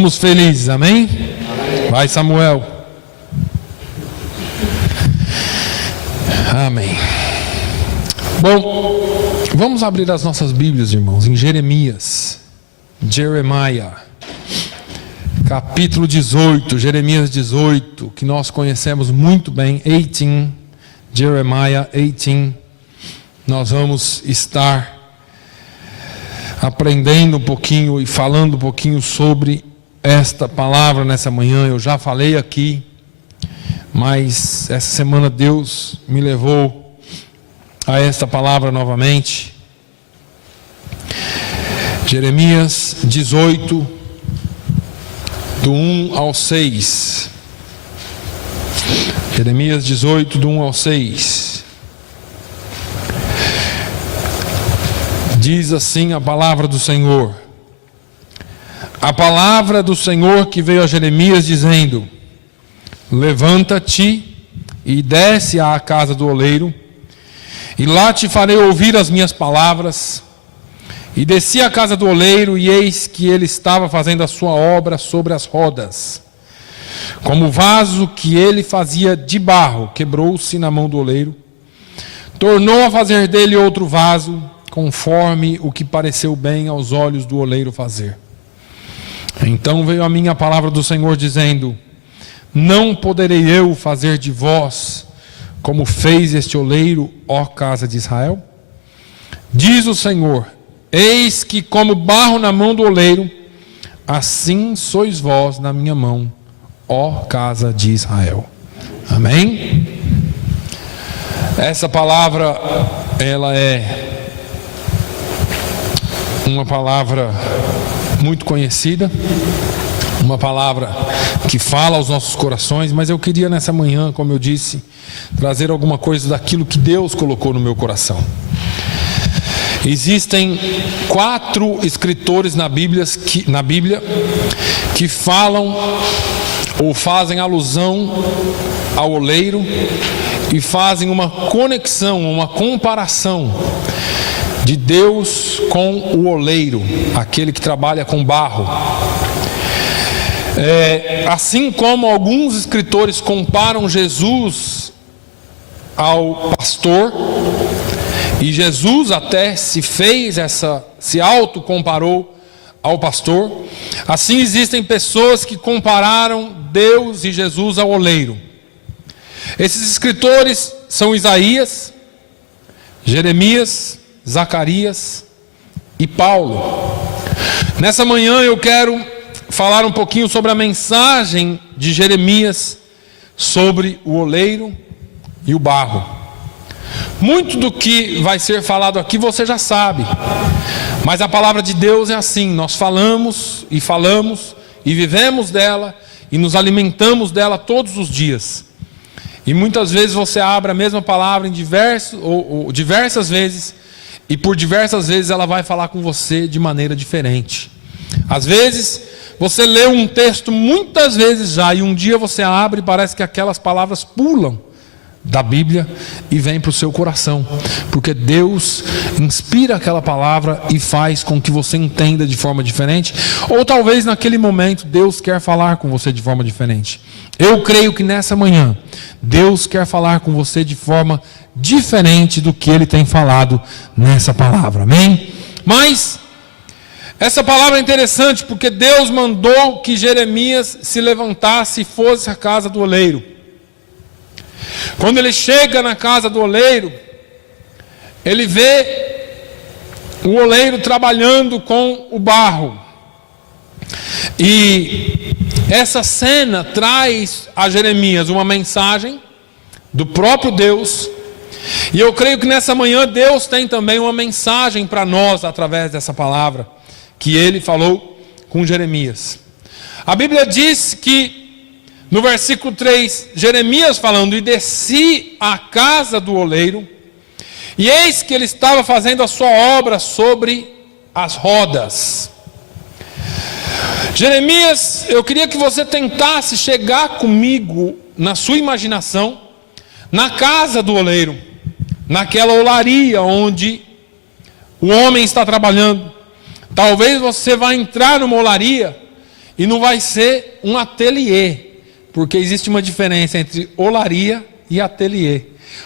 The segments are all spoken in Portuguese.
Estamos felizes, amém? Vai, Samuel. Amém. Bom, vamos abrir as nossas Bíblias, irmãos, em Jeremias, capítulo 18, Jeremias 18, que nós conhecemos muito bem, Jeremiah 18. Nós vamos estar aprendendo um pouquinho e falando um pouquinho sobre esta palavra nessa manhã. Eu já falei aqui, mas essa semana Deus me levou a esta palavra novamente. Jeremias 18, do 1 ao 6. Jeremias 18, do 1 ao 6. Diz assim a palavra do Senhor. A palavra do Senhor que veio a Jeremias dizendo: levanta-te e desce à casa do oleiro, e lá te farei ouvir as minhas palavras. E desci à casa do oleiro, e eis que ele estava fazendo a sua obra sobre as rodas. Como o vaso que ele fazia de barro quebrou-se na mão do oleiro, tornou a fazer dele outro vaso, conforme o que pareceu bem aos olhos do oleiro fazer. Então veio a mim a palavra do Senhor dizendo: não poderei eu fazer de vós como fez este oleiro, ó casa de Israel? Diz o Senhor: eis que como barro na mão do oleiro, assim sois vós na minha mão, ó casa de Israel. Amém? Essa palavra, ela é uma palavra muito conhecida, uma palavra que fala aos nossos corações, mas eu queria nessa manhã, como eu disse, trazer alguma coisa daquilo que Deus colocou no meu coração. Existem 4 escritores na Bíblia que falam ou fazem alusão ao oleiro e fazem uma conexão, uma comparação de Deus com o oleiro, aquele que trabalha com barro. Assim como alguns escritores comparam Jesus ao pastor, e Jesus até se auto-comparou ao pastor, assim existem pessoas que compararam Deus e Jesus ao oleiro. Esses escritores são Isaías, Jeremias, Zacarias e Paulo. Nessa manhã eu quero falar um pouquinho sobre a mensagem de Jeremias sobre o oleiro e o barro. Muito do que vai ser falado aqui você já sabe, mas a palavra de Deus é assim: nós falamos e vivemos dela e nos alimentamos dela todos os dias. E muitas vezes você abre a mesma palavra em diversas vezes, e por diversas vezes ela vai falar com você de maneira diferente. Às vezes você lê um texto muitas vezes já, e um dia você abre e parece que aquelas palavras pulam da Bíblia e vêm para o seu coração, porque Deus inspira aquela palavra e faz com que você entenda de forma diferente, ou talvez naquele momento Deus quer falar com você de forma diferente. Eu creio que nessa manhã Deus quer falar com você de forma diferente do que Ele tem falado nessa palavra, amém? Mas essa palavra é interessante porque Deus mandou que Jeremias se levantasse e fosse à casa do oleiro. Quando ele chega na casa do oleiro, ele vê o oleiro trabalhando com o barro. E essa cena traz a Jeremias uma mensagem do próprio Deus. E eu creio que nessa manhã Deus tem também uma mensagem para nós através dessa palavra que ele falou com Jeremias. A Bíblia diz que no versículo 3, Jeremias falando: e desci à casa do oleiro, e eis que ele estava fazendo a sua obra sobre as rodas. Jeremias, eu queria que você tentasse chegar comigo na sua imaginação, na casa do oleiro, naquela olaria onde o homem está trabalhando. Talvez você vá entrar numa olaria e não vai ser um ateliê, porque existe uma diferença entre olaria e ateliê.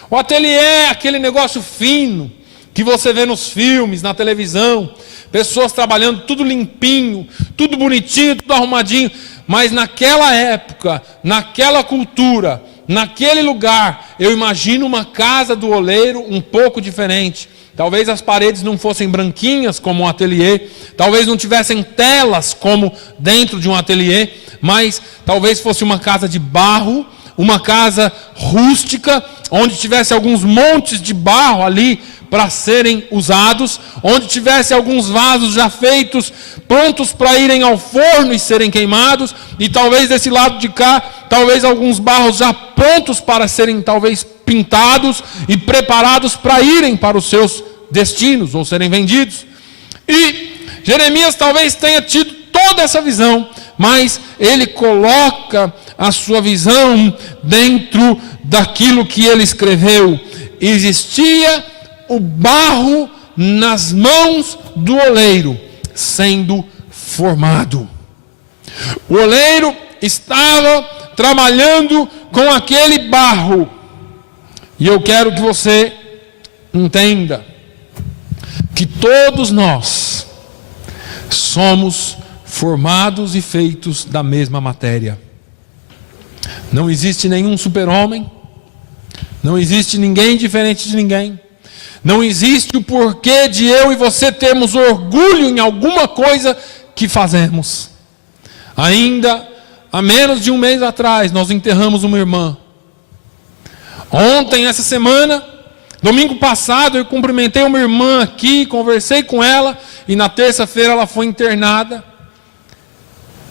O ateliê é aquele negócio fino que você vê nos filmes, na televisão, pessoas trabalhando tudo limpinho, tudo bonitinho, tudo arrumadinho. Mas naquela época, naquela cultura, naquele lugar, eu imagino uma casa do oleiro um pouco diferente. Talvez as paredes não fossem branquinhas como um ateliê, talvez não tivessem telas como dentro de um ateliê, mas talvez fosse uma casa de barro, uma casa rústica, onde tivesse alguns montes de barro ali para serem usados, onde tivesse alguns vasos já feitos, prontos para irem ao forno e serem queimados, e talvez desse lado de cá, talvez alguns barros já prontos para serem talvez pintados e preparados para irem para os seus destinos ou serem vendidos. E Jeremias talvez tenha tido toda essa visão, mas ele coloca a sua visão dentro daquilo que ele escreveu. Existia o barro nas mãos do oleiro sendo formado. O oleiro estava trabalhando com aquele barro. E eu quero que você entenda que todos nós somos formados e feitos da mesma matéria. Não existe nenhum super-homem, não existe ninguém diferente de ninguém. Não existe o porquê de eu e você termos orgulho em alguma coisa que fazemos. Ainda há menos de um mês atrás, nós enterramos uma irmã. Ontem, essa semana, domingo passado, eu cumprimentei uma irmã aqui, conversei com ela, e na terça-feira ela foi internada.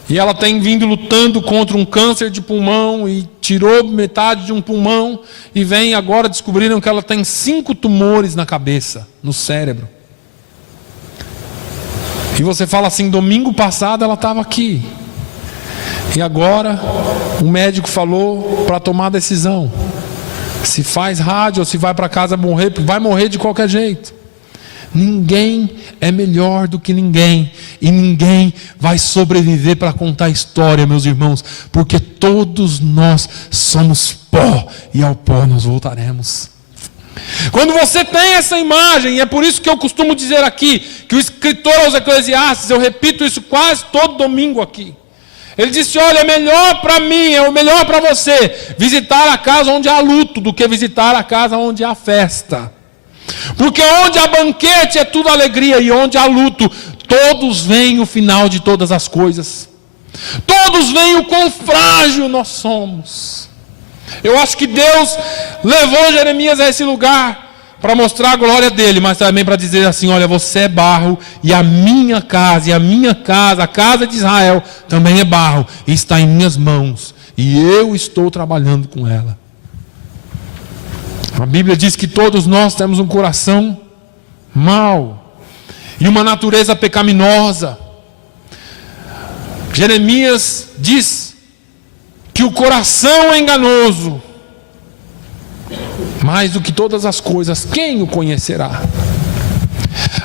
E ela tem vindo lutando contra um câncer de pulmão e tirou metade de um pulmão e vem agora descobriram que ela tem 5 tumores na cabeça, no cérebro. E você fala assim, domingo passado ela estava aqui. E agora o médico falou para tomar a decisão. Se faz rádio ou se vai para casa morrer, vai morrer de qualquer jeito. Ninguém é melhor do que ninguém, e ninguém vai sobreviver para contar a história, meus irmãos, porque todos nós somos pó, e ao pó nós voltaremos. Quando você tem essa imagem, e é por isso que eu costumo dizer aqui, que o escritor aos Eclesiastes, eu repito isso quase todo domingo aqui, ele disse, olha, é melhor para mim, é o melhor para você, visitar a casa onde há luto, do que visitar a casa onde há festa. Porque onde há banquete é tudo alegria, e onde há luto, todos veem o final de todas as coisas. Todos veem o quão frágil nós somos. Eu acho que Deus levou Jeremias a esse lugar para mostrar a glória dele, mas também para dizer assim, olha, você é barro, e a minha casa, a casa de Israel, também é barro, e está em minhas mãos, e eu estou trabalhando com ela. A Bíblia diz que todos nós temos um coração mau e uma natureza pecaminosa. Jeremias diz que o coração é enganoso. Mais do que todas as coisas, quem o conhecerá?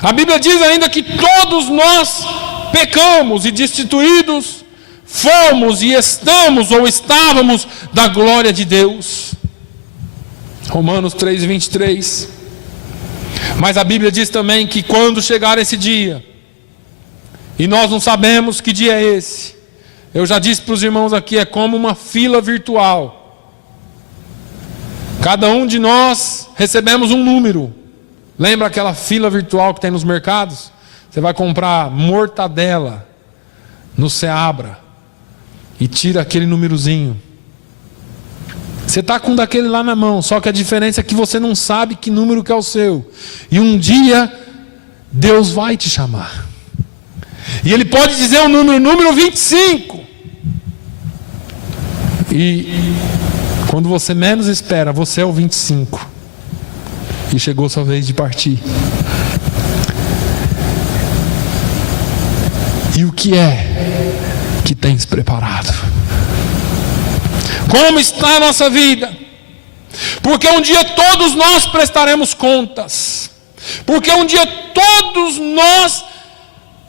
A Bíblia diz ainda que todos nós pecamos e destituídos fomos e estamos ou estávamos da glória de Deus. Romanos 3:23. Mas a Bíblia diz também que quando chegar esse dia, e nós não sabemos que dia é esse, eu já disse para os irmãos aqui, é como uma fila virtual. Cada um de nós recebemos um número. Lembra aquela fila virtual que tem nos mercados? Você vai comprar mortadela no Seabra e tira aquele númerozinho. Você está com um daquele lá na mão, só que a diferença é que você não sabe que número que é o seu. E um dia, Deus vai te chamar. E Ele pode dizer o número 25. E quando você menos espera, você é o 25. E chegou a sua vez de partir. E o que é que tens preparado? Como está a nossa vida? Porque um dia todos nós prestaremos contas. Porque um dia todos nós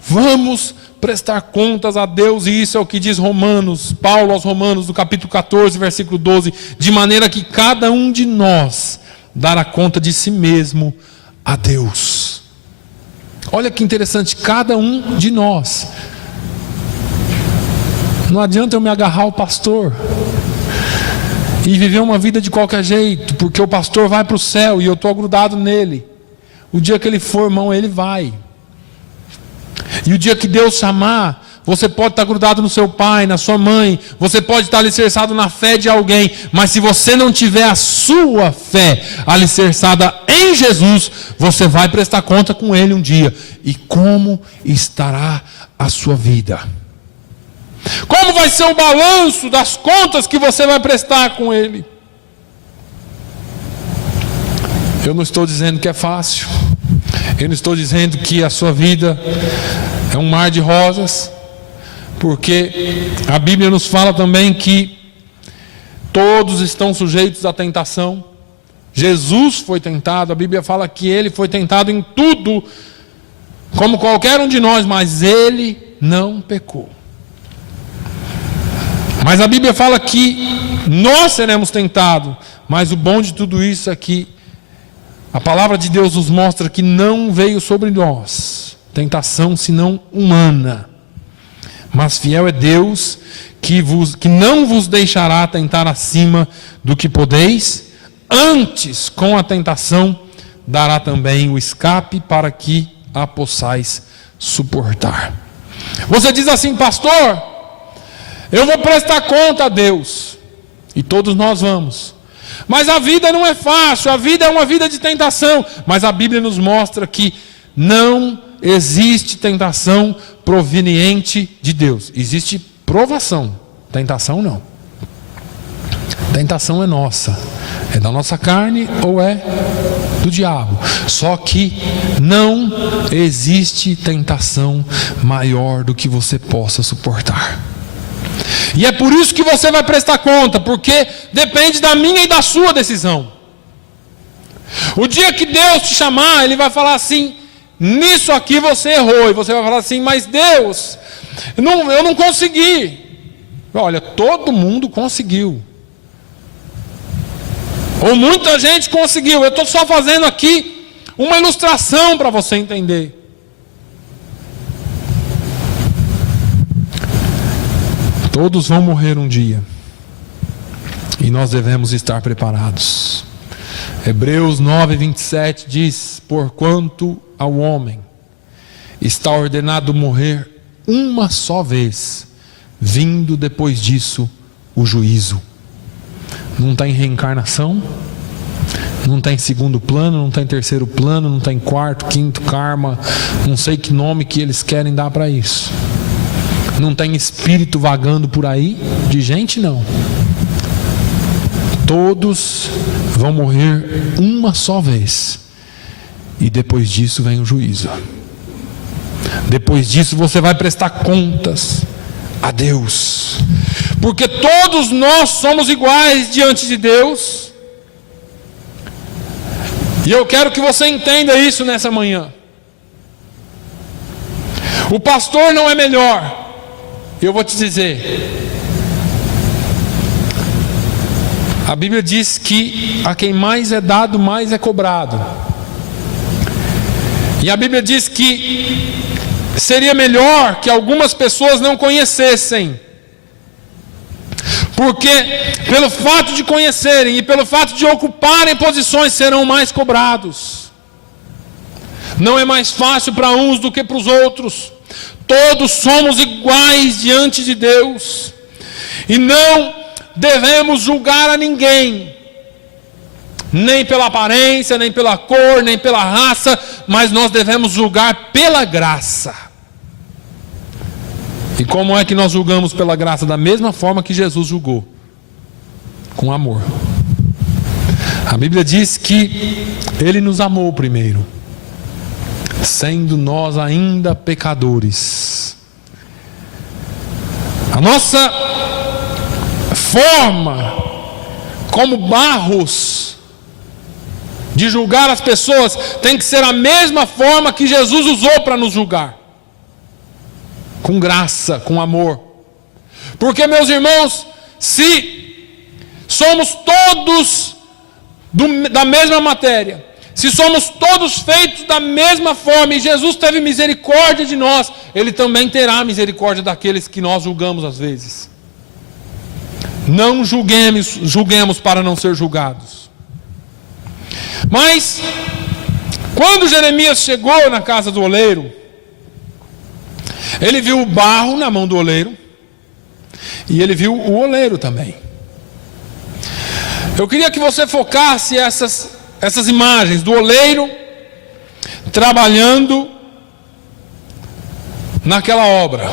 vamos prestar contas a Deus, e isso é o que diz Romanos, Paulo aos Romanos, no capítulo 14, versículo 12, de maneira que cada um de nós dará conta de si mesmo a Deus. Olha que interessante, cada um de nós. Não adianta eu me agarrar ao pastor e viver uma vida de qualquer jeito, porque o pastor vai para o céu e eu estou grudado nele. O dia que ele for, irmão, ele vai. E o dia que Deus chamar, você pode estar grudado no seu pai, na sua mãe, você pode estar alicerçado na fé de alguém, mas se você não tiver a sua fé alicerçada em Jesus, você vai prestar conta com ele um dia. E como estará a sua vida? Como vai ser o balanço das contas que você vai prestar com ele? Eu não estou dizendo que é fácil. Eu não estou dizendo que a sua vida é um mar de rosas, porque a Bíblia nos fala também que todos estão sujeitos à tentação. Jesus foi tentado, a Bíblia fala que ele foi tentado em tudo, como qualquer um de nós, mas ele não pecou. Mas a Bíblia fala que nós seremos tentados, mas o bom de tudo isso é que a palavra de Deus nos mostra que não veio sobre nós tentação senão humana, mas fiel é Deus que não vos deixará tentar acima do que podeis, antes com a tentação dará também o escape para que a possais suportar. Você diz assim: pastor, eu vou prestar conta a Deus, e todos nós vamos. Mas a vida não é fácil, a vida é uma vida de tentação. Mas a Bíblia nos mostra que não existe tentação proveniente de Deus. Existe provação, tentação não. Tentação é nossa, é da nossa carne ou é do diabo. Só que não existe tentação maior do que você possa suportar. E é por isso que você vai prestar conta, porque depende da minha e da sua decisão. O dia que Deus te chamar, Ele vai falar assim: nisso aqui você errou. E você vai falar assim: mas Deus, eu não consegui. Olha, todo mundo conseguiu, ou muita gente conseguiu. Eu estou só fazendo aqui uma ilustração para você entender. Todos vão morrer um dia, e nós devemos estar preparados. Hebreus 9:27 diz: porquanto ao homem está ordenado morrer uma só vez, vindo depois disso o juízo. Não tem reencarnação, não tem segundo plano, não tem terceiro plano, não tem quarto, quinto, karma, não sei que nome que eles querem dar para isso. Não tem espírito vagando por aí de gente, não. Todos vão morrer uma só vez, e depois disso vem o juízo. Depois disso você vai prestar contas a Deus, porque todos nós somos iguais diante de Deus. E eu quero que você entenda isso nessa manhã. O pastor não é melhor. Eu vou te dizer, a Bíblia diz que a quem mais é dado, mais é cobrado. E a Bíblia diz que seria melhor que algumas pessoas não conhecessem, porque pelo fato de conhecerem e pelo fato de ocuparem posições serão mais cobrados. Não é mais fácil para uns do que para os outros. Todos somos iguais diante de Deus, e não devemos julgar a ninguém, nem pela aparência, nem pela cor, nem pela raça, mas nós devemos julgar pela graça. E como é que nós julgamos pela graça? Da mesma forma que Jesus julgou, com amor. A Bíblia diz que Ele nos amou primeiro, sendo nós ainda pecadores. A nossa forma, como barros, de julgar as pessoas, tem que ser a mesma forma que Jesus usou para nos julgar. com graça, com amor. Porque, meus irmãos, se somos todos da mesma matéria, se somos todos feitos da mesma forma, e Jesus teve misericórdia de nós, Ele também terá misericórdia daqueles que nós julgamos às vezes. Não julguemos para não ser julgados. Mas, quando Jeremias chegou na casa do oleiro, ele viu o barro na mão do oleiro, e ele viu o oleiro também. Eu queria que você focasse essas imagens do oleiro trabalhando naquela obra.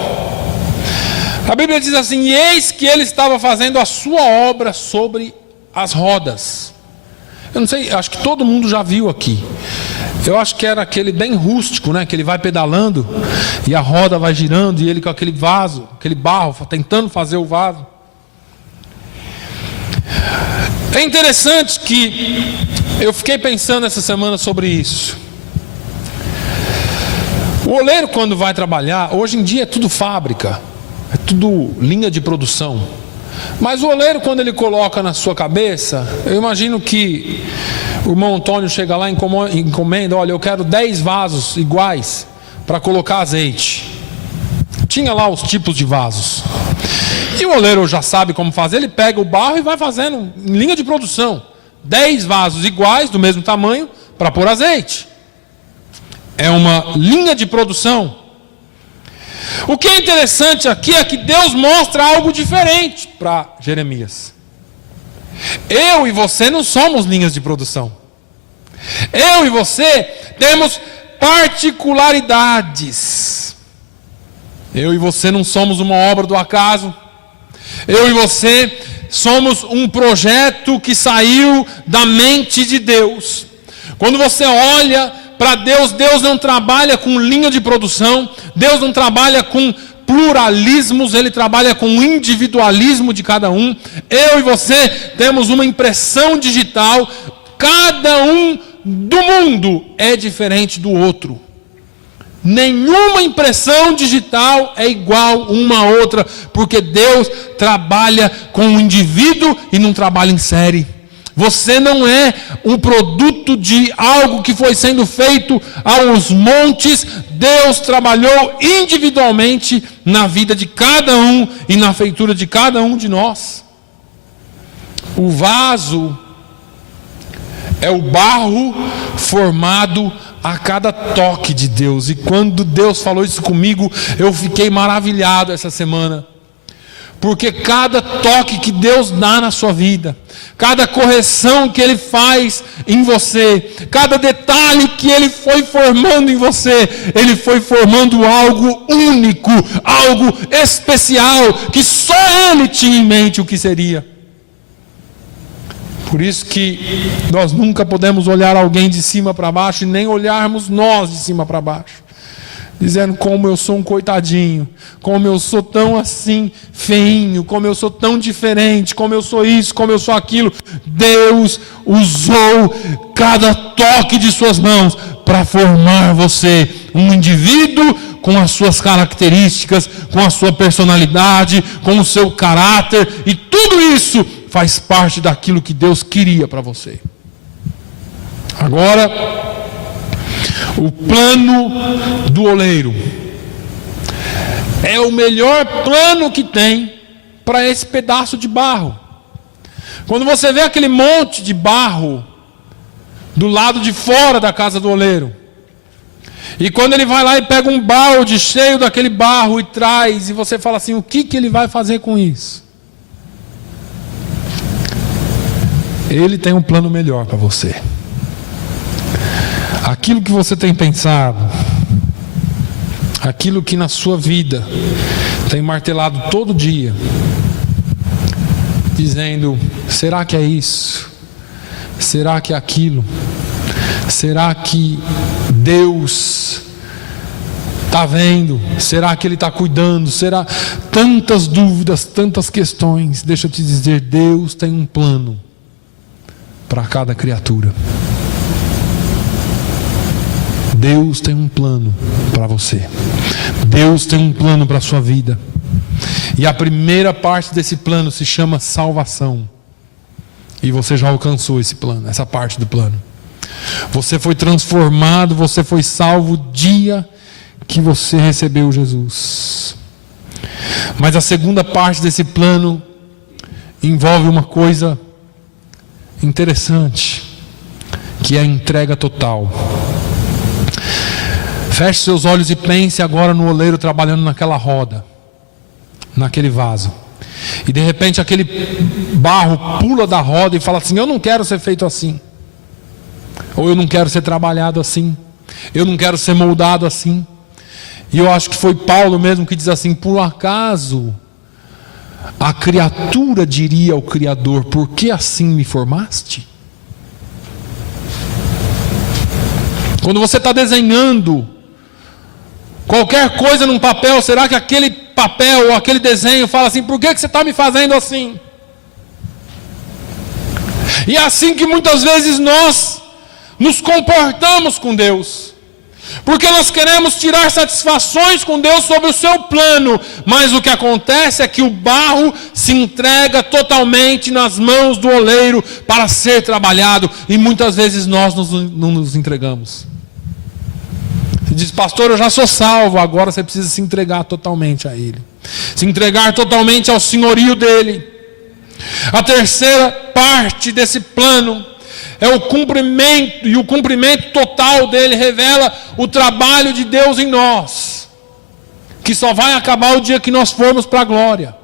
A Bíblia diz assim: e eis que ele estava fazendo a sua obra sobre as rodas. Eu não sei, acho que todo mundo já viu aqui. Eu acho que era aquele bem rústico, né? Que ele vai pedalando e a roda vai girando e ele com aquele vaso, aquele barro, tentando fazer o vaso. É interessante que eu fiquei pensando essa semana sobre isso. O oleiro, quando vai trabalhar, hoje em dia é tudo fábrica, é tudo linha de produção. Mas o oleiro, quando ele coloca na sua cabeça, eu imagino que o irmão Antônio chega lá e encomenda: olha, eu quero 10 vasos iguais para colocar azeite. Tinha lá os tipos de vasos. E o oleiro já sabe como fazer, ele pega o barro e vai fazendo em linha de produção. 10 vasos iguais, do mesmo tamanho, para pôr azeite. É uma linha de produção. O que é interessante aqui é que Deus mostra algo diferente para Jeremias. Eu e você não somos linhas de produção. Eu e você temos particularidades. Eu e você não somos uma obra do acaso. Eu e você somos um projeto que saiu da mente de Deus. Quando você olha para Deus, Deus não trabalha com linha de produção, Deus não trabalha com pluralismos, Ele trabalha com o individualismo de cada um. Eu e você temos uma impressão digital, cada um do mundo é diferente do outro. Nenhuma impressão digital é igual uma a outra, porque Deus trabalha com o indivíduo e não trabalha em série. Você não é um produto de algo que foi sendo feito aos montes. Deus trabalhou individualmente na vida de cada um e na feitura de cada um de nós. O vaso é o barro formado a cada toque de Deus. E quando Deus falou isso comigo, eu fiquei maravilhado essa semana. Porque cada toque que Deus dá na sua vida, cada correção que Ele faz em você, cada detalhe que Ele foi formando em você, Ele foi formando algo único, algo especial, que só Ele tinha em mente o que seria. Por isso que nós nunca podemos olhar alguém de cima para baixo e nem olharmos nós de cima para baixo, dizendo como eu sou um coitadinho, como eu sou tão assim feinho, como eu sou tão diferente, como eu sou isso, como eu sou aquilo. Deus usou cada toque de suas mãos para formar você um indivíduo com as suas características, com a sua personalidade, com o seu caráter, e tudo isso faz parte daquilo que Deus queria para você. Agora, o plano do oleiro é o melhor plano que tem para esse pedaço de barro. Quando você vê aquele monte de barro do lado de fora da casa do oleiro, e quando ele vai lá e pega um balde cheio daquele barro e traz, e você fala assim: o que ele vai fazer com isso? Ele tem um plano melhor para você. Aquilo que você tem pensado, aquilo que na sua vida tem martelado todo dia, dizendo: será que é isso? Será que é aquilo? Será que Deus está vendo? Será que Ele está cuidando? Será? Tantas dúvidas, tantas questões. Deixa eu te dizer, Deus tem um plano para cada criatura. Deus tem um plano para você. Deus tem um plano para a sua vida. E a primeira parte desse plano se chama salvação. E você já alcançou esse plano, essa parte do plano. Você foi transformado, você foi salvo o dia que você recebeu Jesus. Mas a segunda parte desse plano envolve uma coisa interessante, que é a entrega total. Feche seus olhos e pense agora no oleiro trabalhando naquela roda, naquele vaso. E de repente aquele barro pula da roda e fala assim: eu não quero ser feito assim. Ou eu não quero ser trabalhado assim. Eu não quero ser moldado assim. E eu acho que foi Paulo mesmo que diz assim: por acaso a criatura diria ao Criador: por que assim me formaste? Quando você está desenhando qualquer coisa num papel, será que aquele papel ou aquele desenho fala assim: por que você está me fazendo assim? E é assim que muitas vezes nós nos comportamos com Deus, porque nós queremos tirar satisfações com Deus sobre o seu plano, mas o que acontece é que o barro se entrega totalmente nas mãos do oleiro para ser trabalhado, e muitas vezes nós não nos entregamos. Você diz: pastor, eu já sou salvo. Agora você precisa se entregar totalmente a Ele, se entregar totalmente ao senhorio dEle. A terceira parte desse plano é o cumprimento, e o cumprimento total dele revela o trabalho de Deus em nós, que só vai acabar o dia que nós formos para a glória.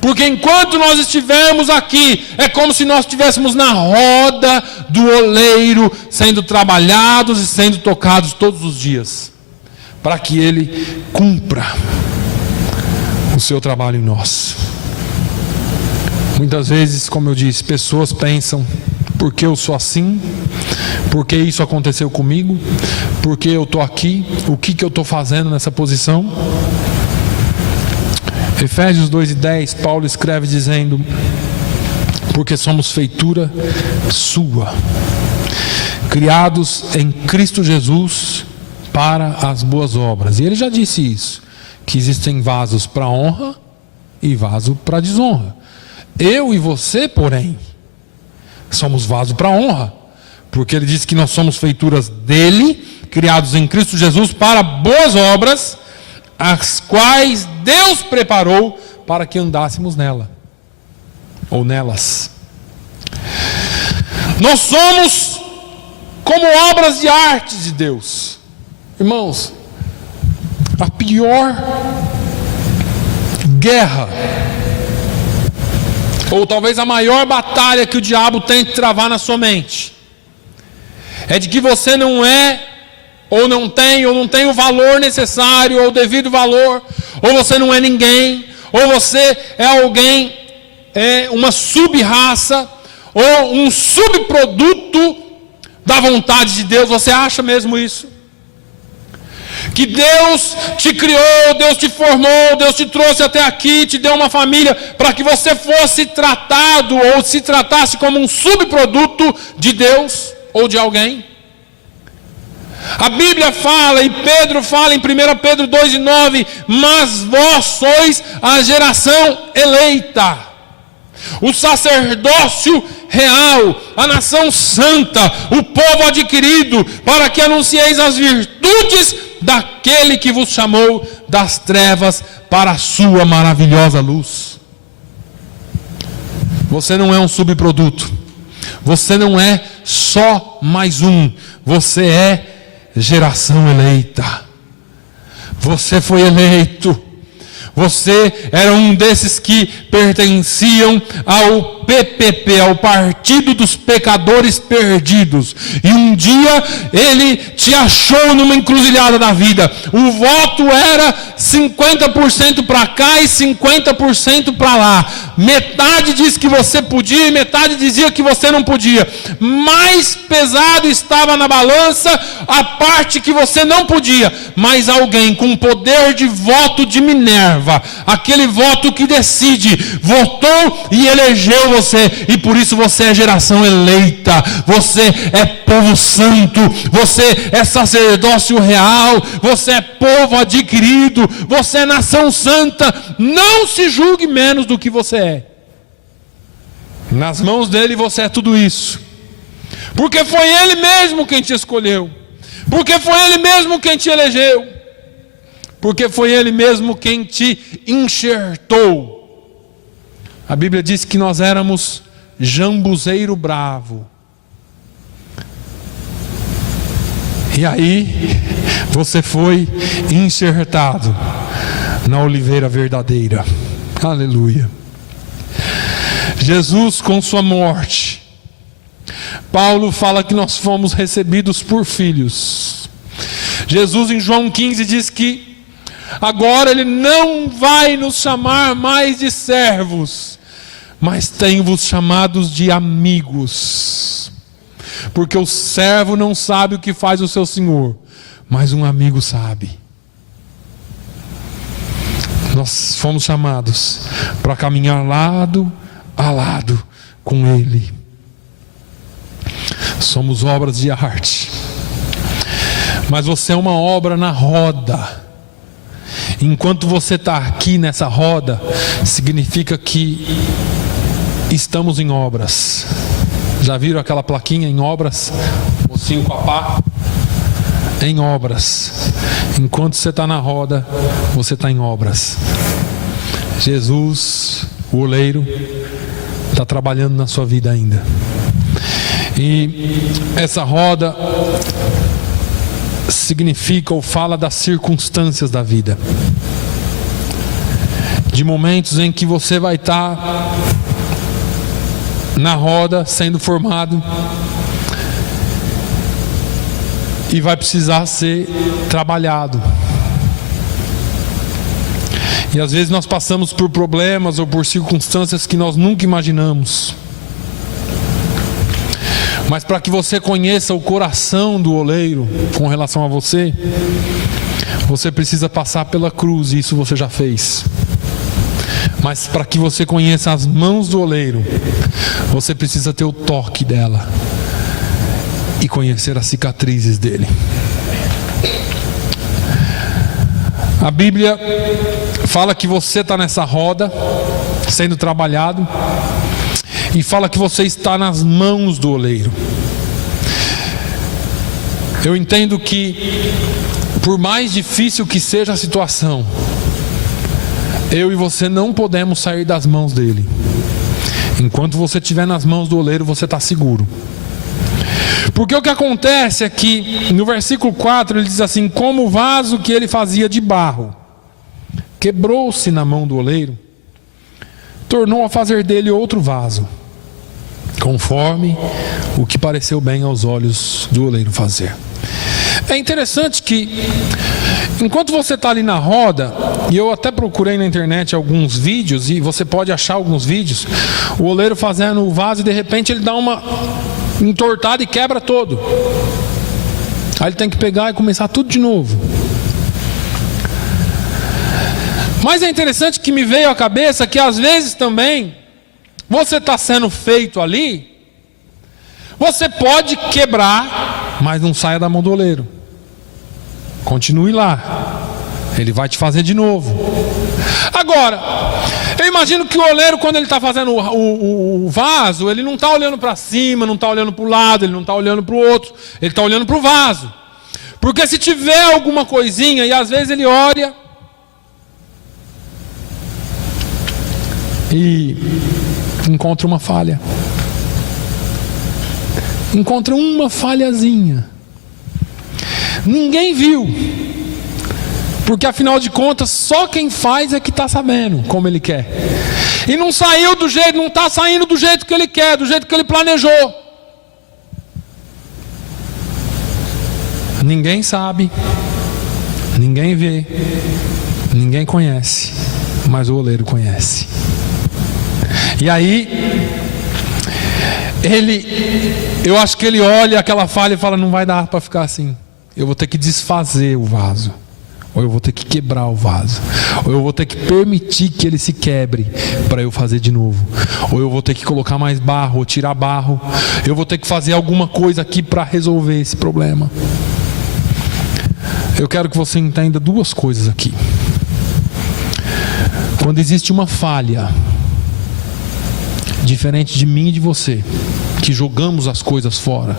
Porque enquanto nós estivermos aqui, é como se nós estivéssemos na roda do oleiro, sendo trabalhados e sendo tocados todos os dias, para que ele cumpra o seu trabalho em nós. Muitas vezes, como eu disse, pessoas pensam: por que eu sou assim? Por que isso aconteceu comigo? Por que eu estou aqui? O que eu estou fazendo nessa posição? Efésios 2:10, Paulo escreve dizendo: porque somos feitura sua, criados em Cristo Jesus para as boas obras. E ele já disse isso, que existem vasos para honra e vaso para desonra. Eu e você, porém, somos vasos para honra, porque ele diz que nós somos feituras dele, criados em Cristo Jesus para boas obras, as quais Deus preparou para que andássemos nela, ou nelas. Nós somos como obras de arte de Deus. Irmãos, a pior guerra, ou talvez a maior batalha que o diabo tente travar na sua mente, é de que você não é, ou não tem o valor necessário, ou o devido valor, ou você não é ninguém, ou você é alguém, é uma sub-raça, ou um subproduto da vontade de Deus. Você acha mesmo isso? Que Deus te criou, Deus te formou, Deus te trouxe até aqui, te deu uma família para que você fosse tratado ou se tratasse como um subproduto de Deus ou de alguém? A Bíblia fala, e Pedro fala em 1 Pedro 2:9, mas vós sois a geração eleita, o sacerdócio real, a nação santa, o povo adquirido, para que anuncieis as virtudes daquele que vos chamou das trevas para a sua maravilhosa luz. Você não é um subproduto, você não é só mais um, você é geração eleita. Você foi eleito. Você era um desses que pertenciam ao PPP, ao Partido dos Pecadores Perdidos. E um dia ele te achou numa encruzilhada da vida. O voto era 50% para cá e 50% para lá. Metade disse que você podia e metade dizia que você não podia. Mais pesado estava na balança a parte que você não podia. Mas alguém com poder de voto de Minerva, aquele voto que decide, votou e elegeu você, e por isso você é geração eleita, você é povo santo, você é sacerdócio real, você é povo adquirido, você é nação santa. Não se julgue menos do que você é. Nas mãos dele você é tudo isso, porque foi ele mesmo quem te escolheu, porque foi ele mesmo quem te elegeu, porque foi ele mesmo quem te enxertou. A Bíblia diz que nós éramos jambuzeiro bravo, e aí você foi enxertado na oliveira verdadeira. Aleluia. Jesus, com sua morte, Paulo fala que nós fomos recebidos por filhos. Jesus, em João 15, diz que agora ele não vai nos chamar mais de servos, mas tem-vos chamados de amigos, porque o servo não sabe o que faz o seu senhor, mas um amigo sabe. Nós fomos chamados para caminhar lado a lado com ele. Somos obras de arte, mas você é uma obra na roda. Enquanto você está aqui nessa roda, significa que estamos em obras. Já viram aquela plaquinha em obras? Mocinho com a pá? Em obras. Enquanto você está na roda, você está em obras. Jesus, o oleiro, está trabalhando na sua vida ainda. E essa roda significa ou fala das circunstâncias da vida, de momentos em que você vai estar na roda sendo formado e vai precisar ser trabalhado. E às vezes nós passamos por problemas ou por circunstâncias que nós nunca imaginamos. Mas para que você conheça o coração do oleiro com relação a você, você precisa passar pela cruz, e isso você já fez. Mas para que você conheça as mãos do oleiro, você precisa ter o toque dela e conhecer as cicatrizes dele. A Bíblia fala que você está nessa roda, sendo trabalhado, e fala que você está nas mãos do oleiro. Eu entendo que, por mais difícil que seja a situação, eu e você não podemos sair das mãos dele. Enquanto você estiver nas mãos do oleiro, você está seguro. Porque o que acontece é que no versículo 4 ele diz assim: como o vaso que ele fazia de barro quebrou-se na mão do oleiro, tornou a fazer dele outro vaso, conforme o que pareceu bem aos olhos do oleiro fazer. É interessante que, enquanto você está ali na roda, e eu até procurei na internet alguns vídeos, e você pode achar alguns vídeos, o oleiro fazendo o vaso e de repente ele dá uma entortada e quebra todo. Aí ele tem que pegar e começar tudo de novo. Mas é interessante que me veio à cabeça que às vezes também você está sendo feito ali, você pode quebrar, mas não saia da mão do oleiro. Continue lá, ele vai te fazer de novo. Agora, eu imagino que o oleiro, quando ele está fazendo o vaso, ele não está olhando para cima, não está olhando para o lado, ele não está olhando para o outro, ele está olhando para o vaso. Porque se tiver alguma coisinha, e às vezes ele olha e encontra uma falha, encontra uma falhazinha, ninguém viu, porque afinal de contas só quem faz é que está sabendo como ele quer, e não saiu do jeito, não está saindo do jeito que ele quer, do jeito que ele planejou. Ninguém sabe, ninguém vê, ninguém conhece, mas o oleiro conhece. E aí eu acho que ele olha aquela falha e fala: não vai dar para ficar assim, eu vou ter que desfazer o vaso. ou eu vou ter que quebrar o vaso, ou eu vou ter que permitir que ele se quebre para eu fazer de novo, ou eu vou ter que colocar mais barro, ou tirar barro, eu vou ter que fazer alguma coisa aqui para resolver esse problema. Eu quero que você entenda duas coisas aqui. Quando existe uma falha, diferente de mim e de você, que jogamos as coisas fora,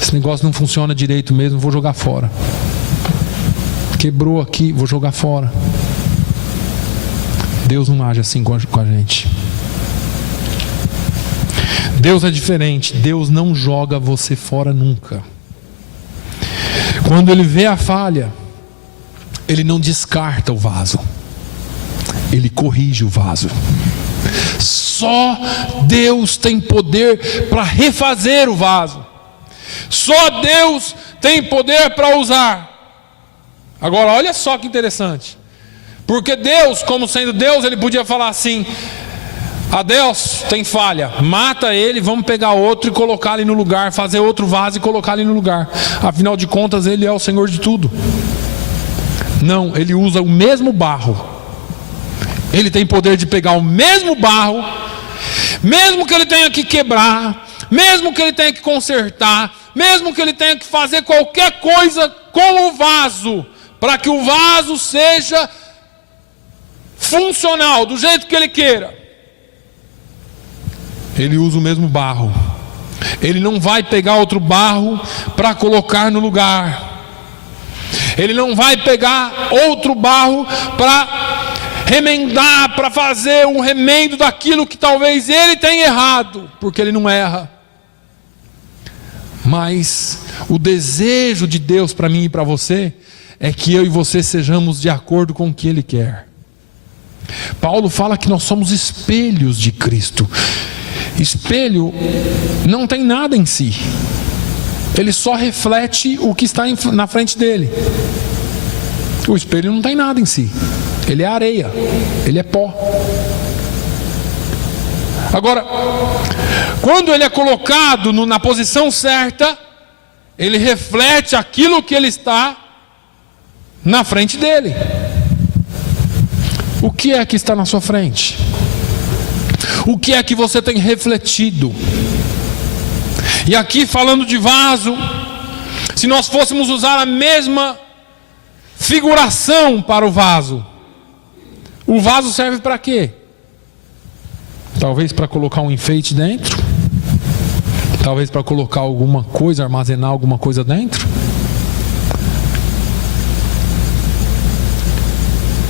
esse negócio não funciona direito mesmo, vou jogar fora. Quebrou aqui, vou jogar fora. Deus não age assim com a gente. Deus é diferente. Deus não joga você fora nunca. Quando Ele vê a falha, Ele não descarta o vaso, Ele corrige o vaso. Só Deus tem poder para refazer o vaso. Só Deus tem poder para usar. Agora, olha só que interessante. Porque Deus, como sendo Deus, Ele podia falar assim: Deus tem falha, mata ele, vamos pegar outro e colocar ali no lugar, fazer outro vaso e colocar ali no lugar. Afinal de contas, Ele é o Senhor de tudo. Não, Ele usa o mesmo barro. Ele tem poder de pegar o mesmo barro, mesmo que Ele tenha que quebrar, mesmo que Ele tenha que consertar, mesmo que Ele tenha que fazer qualquer coisa com o vaso, para que o vaso seja funcional, do jeito que Ele queira. Ele usa o mesmo barro. Ele não vai pegar outro barro para colocar no lugar. Ele não vai pegar outro barro para remendar, para fazer um remendo daquilo que talvez ele tenha errado, porque Ele não erra. Mas o desejo de Deus para mim e para você é que eu e você sejamos de acordo com o que Ele quer. Paulo fala que nós somos espelhos de Cristo. Espelho não tem nada em si, ele só reflete o que está na frente dele. O espelho não tem nada em si, ele é areia, ele é pó. Agora, quando ele é colocado na posição certa, ele reflete aquilo que ele está na frente dele. O que é que está na sua frente? O que é que você tem refletido? E aqui, falando de vaso, se nós fôssemos usar a mesma figuração para o vaso serve para quê? Talvez para colocar um enfeite dentro, talvez para colocar alguma coisa, armazenar alguma coisa dentro.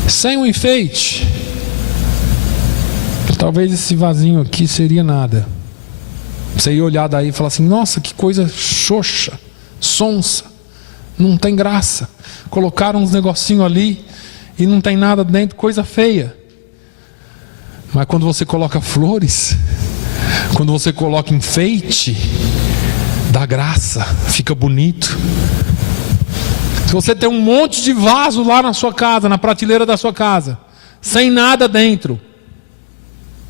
Sem um enfeite, talvez esse vasinho aqui seria nada. Você ia olhar daí e falar assim: nossa, que coisa xoxa, sonsa, não tem graça. Colocaram uns negocinhos ali e não tem nada dentro, coisa feia. Mas quando você coloca flores, quando você coloca enfeite, dá graça, fica bonito. Se você tem um monte de vaso lá na sua casa, na prateleira da sua casa, sem nada dentro,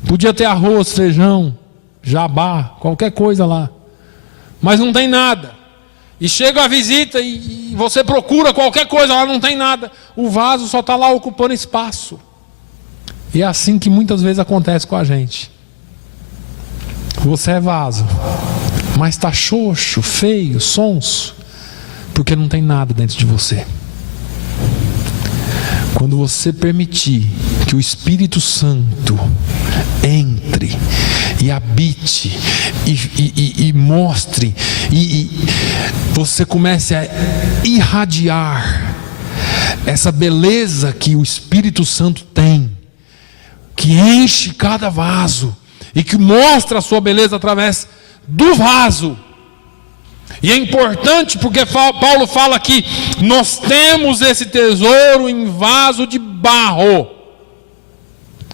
podia ter arroz, feijão, jabá, qualquer coisa lá, mas não tem nada. E chega a visita e você procura qualquer coisa, lá não tem nada. O vaso só está lá ocupando espaço. E é assim que muitas vezes acontece com a gente. Você é vaso, mas está xoxo, feio, sonso, porque não tem nada dentro de você. Quando você permitir que o Espírito Santo entre e habite e mostre, e você comece a irradiar essa beleza que o Espírito Santo tem, que enche cada vaso e que mostra a sua beleza através do vaso. E é importante porque Paulo fala que nós temos esse tesouro em vaso de barro.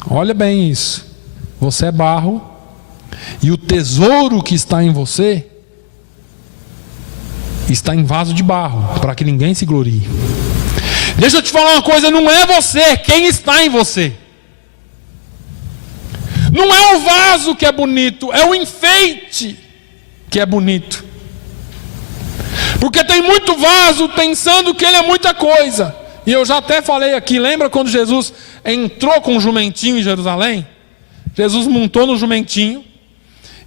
Olha bem isso. Você é barro e o tesouro que está em você está em vaso de barro, para que ninguém se glorie. Deixa eu te falar uma coisa, não é você, quem está em você. Não é o vaso que é bonito, é o enfeite que é bonito. Porque tem muito vaso pensando que ele é muita coisa. E eu já até falei aqui, lembra quando Jesus entrou com o jumentinho em Jerusalém? Jesus montou no jumentinho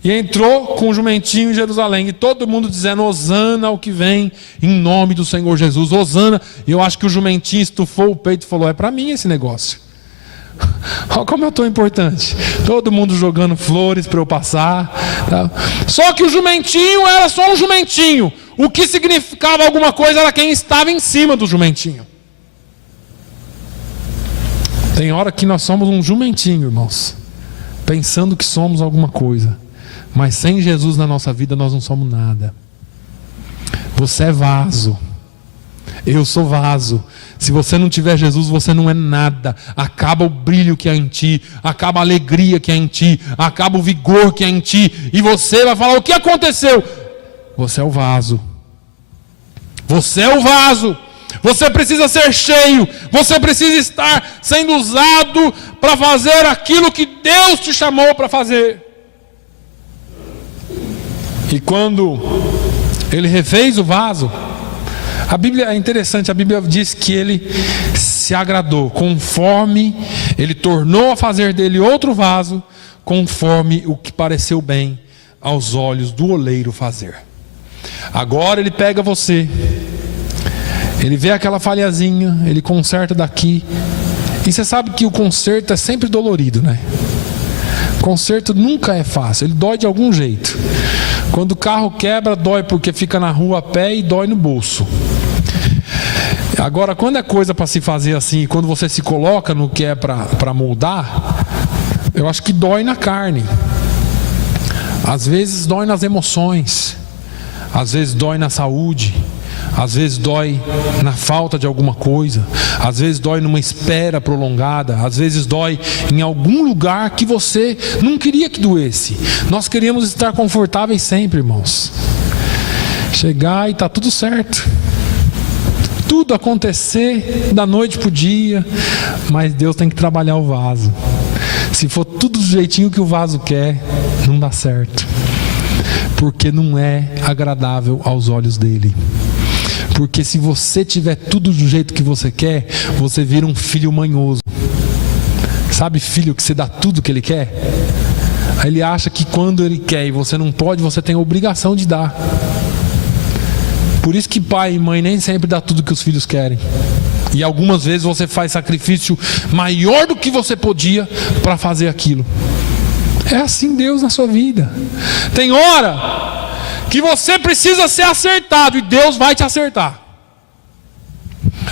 e entrou com o jumentinho em Jerusalém. E todo mundo dizendo, hosana ao que vem em nome do Senhor Jesus, hosana. E eu acho que o jumentinho estufou o peito e falou, é para mim esse negócio. Olha como eu estou importante. Todo mundo jogando flores para eu passar, tá? Só que o jumentinho era só um jumentinho. O que significava alguma coisa era quem estava em cima do jumentinho. Tem hora que nós somos um jumentinho, irmãos, pensando que somos alguma coisa, mas sem Jesus na nossa vida nós não somos nada. Você é vaso, eu sou vaso. Se você não tiver Jesus, você não é nada. Acaba o brilho que há em ti, acaba a alegria que há em ti, acaba o vigor que há em ti, e você vai falar, o que aconteceu? Você é o vaso. Você é o vaso. Você precisa ser cheio. Você precisa estar sendo usado para fazer aquilo que Deus te chamou para fazer. E quando ele refez o vaso, a Bíblia é interessante, a Bíblia diz que ele se agradou, conforme ele tornou a fazer dele outro vaso, conforme o que pareceu bem aos olhos do oleiro fazer. Agora ele pega você, ele vê aquela falhazinha, ele conserta daqui, e você sabe que o conserto é sempre dolorido, né? Conserto nunca é fácil, ele dói de algum jeito. Quando o carro quebra, dói porque fica na rua a pé e dói no bolso. Agora, quando é coisa para se fazer assim, quando você se coloca no que é para moldar, eu acho que dói na carne. Às vezes dói nas emoções, às vezes dói na saúde, às vezes dói na falta de alguma coisa, às vezes dói numa espera prolongada, às vezes dói em algum lugar que você não queria que doesse. Nós queríamos estar confortáveis sempre, irmãos. Chegar e está tudo certo, tudo acontecer da noite para o dia, mas Deus tem que trabalhar o vaso. Se for tudo do jeitinho que o vaso quer, não dá certo, porque não é agradável aos olhos dele. Porque se você tiver tudo do jeito que você quer, você vira um filho manhoso. Sabe filho que você dá tudo que ele quer? Aí ele acha que quando ele quer e você não pode, você tem a obrigação de dar. Por isso que pai e mãe nem sempre dá tudo que os filhos querem. E algumas vezes você faz sacrifício maior do que você podia para fazer aquilo. É assim Deus na sua vida. Tem hora que você precisa ser acertado e Deus vai te acertar.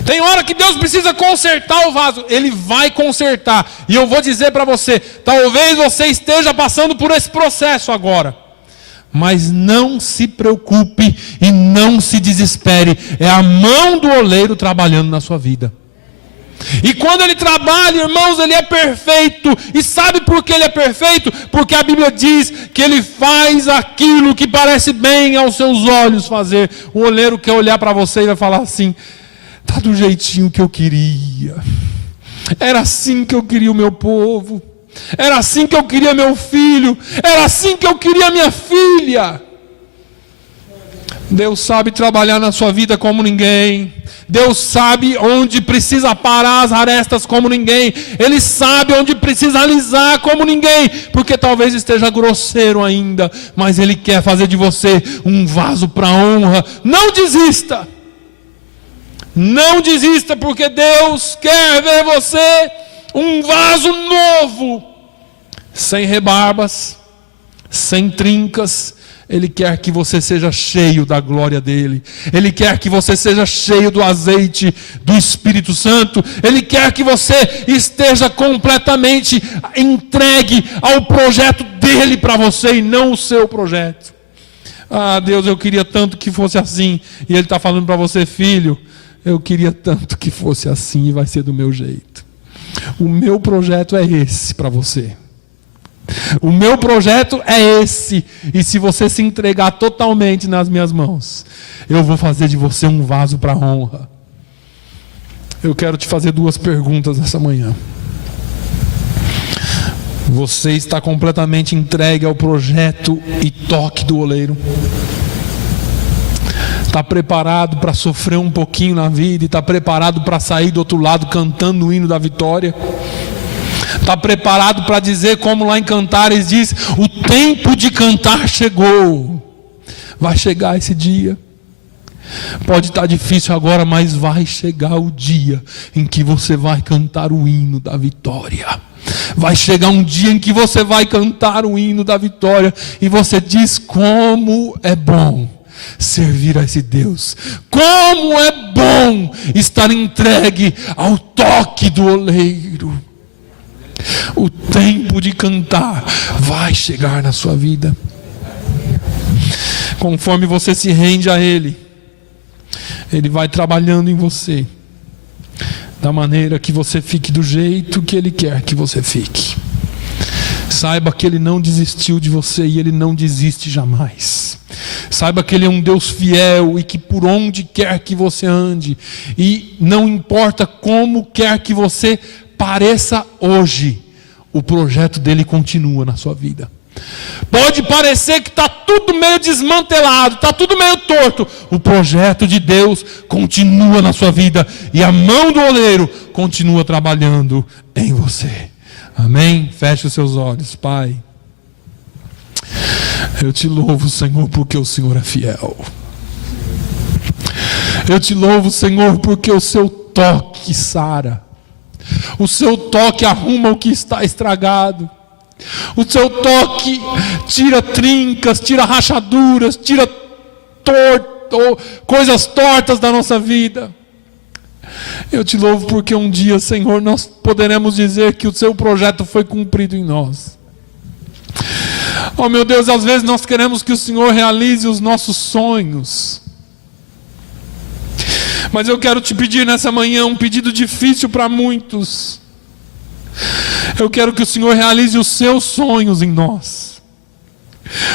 Tem hora que Deus precisa consertar o vaso, Ele vai consertar. E eu vou dizer para você, talvez você esteja passando por esse processo agora, mas não se preocupe e não se desespere. É a mão do oleiro trabalhando na sua vida. E quando ele trabalha, irmãos, ele é perfeito. E sabe por que ele é perfeito? Porque a Bíblia diz que ele faz aquilo que parece bem aos seus olhos fazer. O oleiro quer olhar para você e vai falar assim, está do jeitinho que eu queria. Era assim que eu queria o meu povo. Era assim que eu queria meu filho. Era assim que eu queria minha filha. Deus sabe trabalhar na sua vida como ninguém. Deus sabe onde precisa parar as arestas como ninguém. Ele sabe onde precisa alisar como ninguém. Porque talvez esteja grosseiro ainda, mas Ele quer fazer de você um vaso para honra. Não desista. Não desista, porque Deus quer ver você um vaso novo, sem rebarbas, sem trincas. Ele quer que você seja cheio da glória dele. Ele quer que você seja cheio do azeite do Espírito Santo. Ele quer que você esteja completamente entregue ao projeto dele para você e não o seu projeto. Ah, Deus, eu queria tanto que fosse assim. E Ele está falando para você, filho, eu queria tanto que fosse assim e vai ser do meu jeito. O meu projeto é esse para você. O meu projeto é esse. E se você se entregar totalmente nas minhas mãos, eu vou fazer de você um vaso para honra. Eu quero te fazer 2 perguntas essa manhã. Você está completamente entregue ao projeto e toque do oleiro? Está preparado para sofrer um pouquinho na vida e está preparado para sair do outro lado cantando o hino da vitória? Está preparado para dizer, como lá em Cantares diz, o tempo de cantar chegou. Vai chegar esse dia. Pode estar difícil agora, mas vai chegar o dia em que você vai cantar o hino da vitória. Vai chegar um dia em que você vai cantar o hino da vitória e você diz: como é bom servir a esse Deus, como é bom estar entregue ao toque do oleiro. O tempo de cantar vai chegar na sua vida. Conforme você se rende a Ele, Ele vai trabalhando em você, da maneira que você fique do jeito que Ele quer que você fique. Saiba que Ele não desistiu de você e Ele não desiste jamais. Saiba que Ele é um Deus fiel e que por onde quer que você ande, e não importa como quer que você pareça hoje, o projeto dele continua na sua vida. Pode parecer que está tudo meio desmantelado, está tudo meio torto. O projeto de Deus continua na sua vida e a mão do oleiro continua trabalhando em você. Amém? Feche os seus olhos. Pai, eu te louvo, Senhor, porque o Senhor é fiel. Eu te louvo, Senhor, porque o seu toque sara. O seu toque arruma o que está estragado. O seu toque tira trincas, tira rachaduras, tira coisas tortas da nossa vida. Eu te louvo porque um dia, Senhor, nós poderemos dizer que o seu projeto foi cumprido em nós. Oh meu Deus, às vezes nós queremos que o Senhor realize os nossos sonhos. Mas eu quero te pedir nessa manhã um pedido difícil para muitos. Eu quero que o Senhor realize os seus sonhos em nós.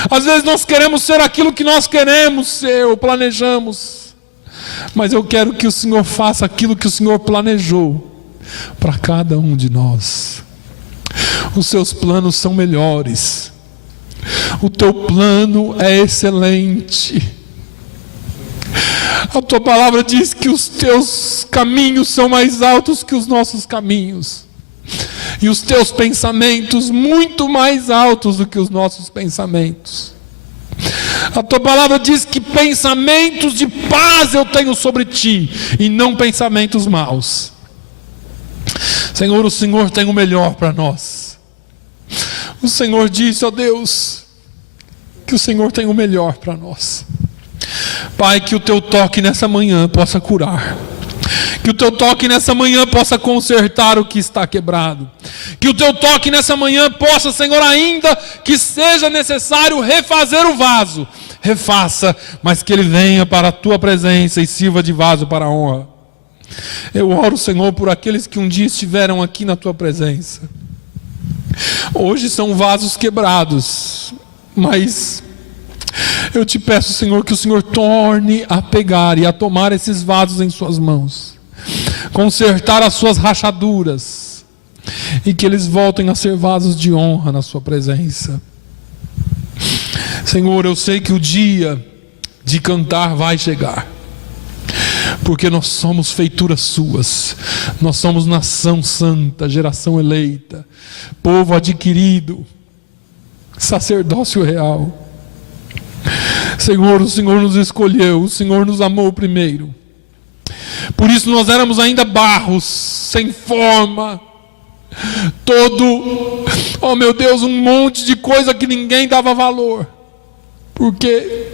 Às vezes nós queremos ser aquilo que nós queremos ser ou planejamos. Mas eu quero que o Senhor faça aquilo que o Senhor planejou para cada um de nós. Os seus planos são melhores. O teu plano é excelente. A tua palavra diz que os teus caminhos são mais altos que os nossos caminhos, e os teus pensamentos muito mais altos do que os nossos pensamentos. A tua palavra diz que pensamentos de paz eu tenho sobre ti, e não pensamentos maus. Senhor, o Senhor tem o melhor para nós. O Senhor disse, ó Deus, que o Senhor tem o melhor para nós. Pai, que o teu toque nessa manhã possa curar. Que o teu toque nessa manhã possa consertar o que está quebrado. Que o teu toque nessa manhã possa, Senhor, ainda que seja necessário refazer o vaso, refaça, mas que ele venha para a tua presença e sirva de vaso para a honra. Eu oro, Senhor, por aqueles que um dia estiveram aqui na tua presença. Hoje são vasos quebrados, mas eu te peço, Senhor, que o Senhor torne a pegar e a tomar esses vasos em suas mãos, consertar as suas rachaduras, e que eles voltem a ser vasos de honra na sua presença. Senhor, eu sei que o dia de cantar vai chegar, porque nós somos feituras suas, nós somos nação santa, geração eleita, povo adquirido, sacerdócio real. Senhor, o Senhor nos escolheu, o Senhor nos amou primeiro. Por isso nós éramos ainda barros, sem forma, oh meu Deus, um monte de coisa que ninguém dava valor, porque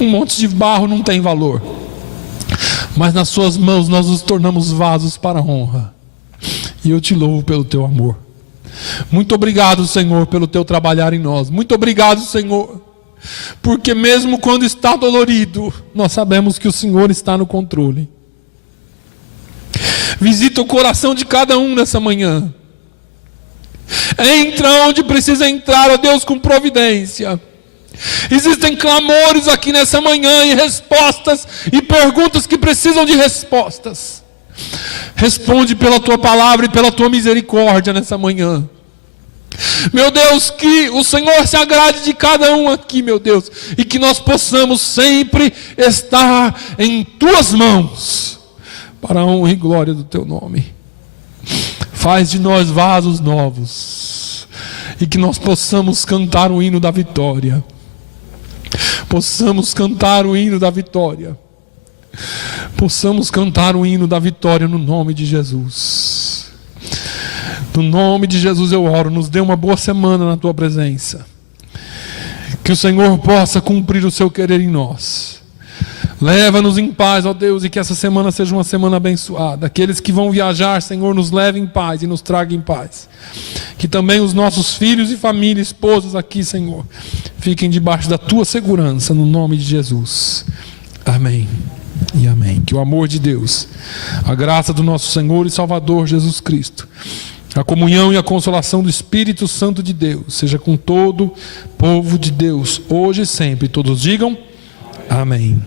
um monte de barro não tem valor. Mas nas suas mãos nós nos tornamos vasos para a honra. E eu te louvo pelo teu amor. Muito obrigado, Senhor, pelo teu trabalhar em nós. Muito obrigado, Senhor, porque mesmo quando está dolorido, nós sabemos que o Senhor está no controle. Visita o coração de cada um nessa manhã. Entra onde precisa entrar, ó Deus, com providência. Existem clamores aqui nessa manhã, e respostas e perguntas que precisam de respostas. Responde pela tua palavra e pela tua misericórdia nessa manhã. Meu Deus, que o Senhor se agrade de cada um aqui, meu Deus, e que nós possamos sempre estar em Tuas mãos, para a honra e glória do Teu nome. Faz de nós vasos novos, e que nós possamos cantar o hino da vitória. Possamos cantar o hino da vitória. Possamos cantar o hino da vitória no nome de Jesus. No nome de Jesus eu oro, nos dê uma boa semana na Tua presença. Que o Senhor possa cumprir o Seu querer em nós. Leva-nos em paz, ó Deus, e que essa semana seja uma semana abençoada. Aqueles que vão viajar, Senhor, nos leve em paz e nos traga em paz. Que também os nossos filhos e família, esposas aqui, Senhor, fiquem debaixo da Tua segurança, no nome de Jesus. Amém e amém. Que o amor de Deus, a graça do nosso Senhor e Salvador Jesus Cristo, a comunhão e a consolação do Espírito Santo de Deus seja com todo o povo de Deus, hoje e sempre. Todos digam amém.